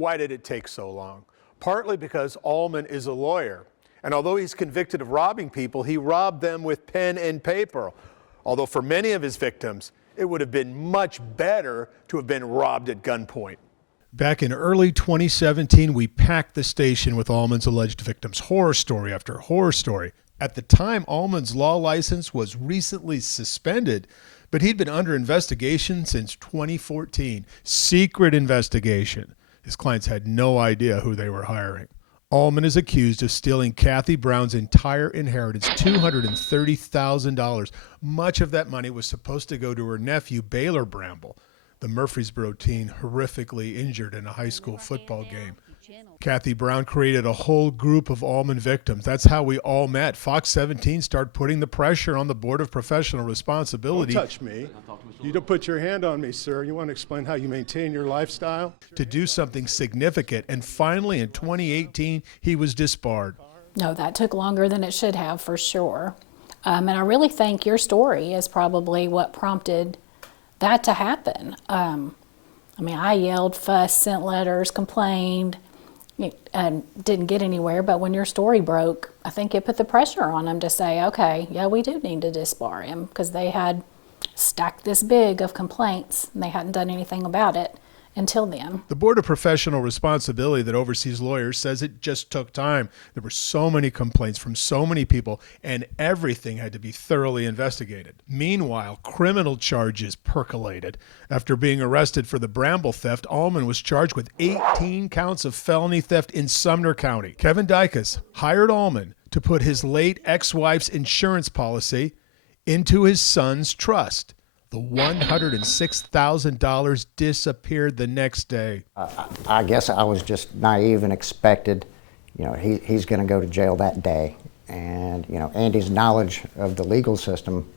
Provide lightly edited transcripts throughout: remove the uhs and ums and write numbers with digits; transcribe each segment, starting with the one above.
Why did it take so long? Partly because Allman is a lawyer. And although he's convicted of robbing people, he robbed them with pen and paper. Although for many of his victims, it would have been much better to have been robbed at gunpoint. Back in early 2017, we packed the station with Allman's alleged victims, horror story after horror story. At the time, Allman's law license was recently suspended, but he'd been under investigation since 2014. Secret investigation. His clients had no idea who they were hiring. Allman is accused of stealing Kathy Brown's entire inheritance, $230,000. Much of that money was supposed to go to her nephew, Baylor Bramble, the Murfreesboro teen horrifically injured in a high school football game. Kathy Brown created a whole group of Allman victims. That's how we all met. Fox 17 started putting the pressure on the Board of Professional Responsibility. Don't touch me. You don't put your hand on me, sir. You want to explain how you maintain your lifestyle? To do something significant. And finally, in 2018, he was disbarred. No, that took longer than it should have, for sure. And I really think your story is probably what prompted that to happen. I yelled, fussed, sent letters, complained, and didn't get anywhere. But when your story broke, I think it put the pressure on them to say, okay, yeah, we do need to disbar him, because they had stacked this big of complaints and they hadn't done anything about it until then. The Board of Professional Responsibility that oversees lawyers says it just took time. There were so many complaints from so many people, and everything had to be thoroughly investigated. Meanwhile, criminal charges percolated. After being arrested for the Bramble theft, Allman was charged with 18 counts of felony theft in Sumner County. Kevin Dicus hired Allman to put his late ex-wife's insurance policy into his son's trust. The $106,000 disappeared the next day. I guess I was just naive and expected, he's going to go to jail that day. And, Andy's knowledge of the legal system,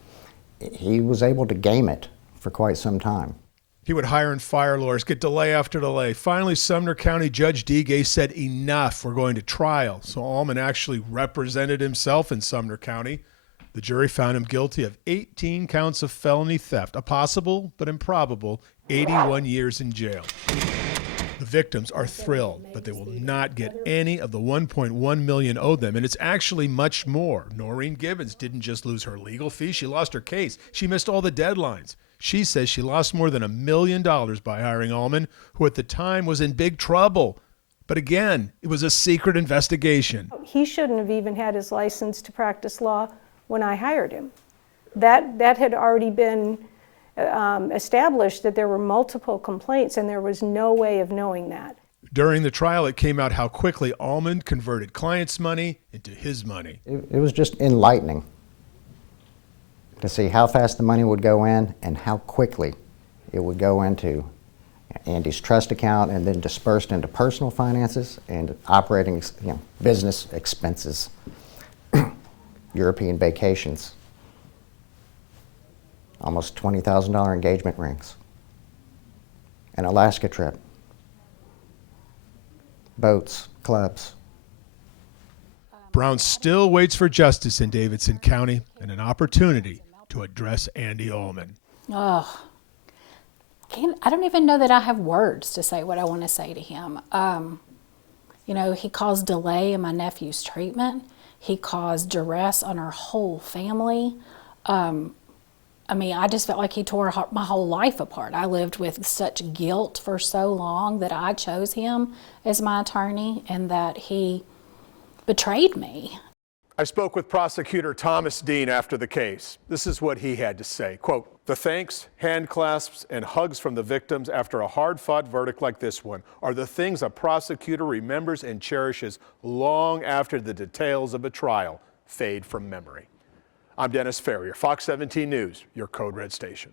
he was able to game it for quite some time. He would hire and fire lawyers, get delay after delay. Finally, Sumner County Judge Digay said, enough, we're going to trial. So Allman actually represented himself in Sumner County. The jury found him guilty of 18 counts of felony theft, a possible but improbable 81 years in jail. The victims are thrilled, but they will not get any of the $1.1 million owed them, and it's actually much more. Noreen Gibbons didn't just lose her legal fee, she lost her case. She missed all the deadlines. She says she lost more than $1 million by hiring Allman, who at the time was in big trouble. But again, it was a secret investigation. He shouldn't have even had his license to practice law when I hired him. That had already been established, that there were multiple complaints, and there was no way of knowing that. During the trial, it came out how quickly Allman converted clients' money into his money. It was just enlightening to see how fast the money would go in and how quickly it would go into Andy's trust account and then dispersed into personal finances and operating, business expenses. European vacations, almost $20,000 engagement rings, an Alaska trip, boats, clubs. Brown still waits for justice in Davidson County and an opportunity to address Andy Allman. Oh, I don't even know that I have words to say what I want to say to him. He caused delay in my nephew's treatment. He caused duress on our whole family. I just felt like he tore my whole life apart. I lived with such guilt for so long that I chose him as my attorney and that he betrayed me. I spoke with prosecutor Thomas Dean after the case. This is what he had to say. Quote, the thanks, hand clasps, and hugs from the victims after a hard-fought verdict like this one are the things a prosecutor remembers and cherishes long after the details of a trial fade from memory. I'm Dennis Ferrier, Fox 17 News, your Code Red station.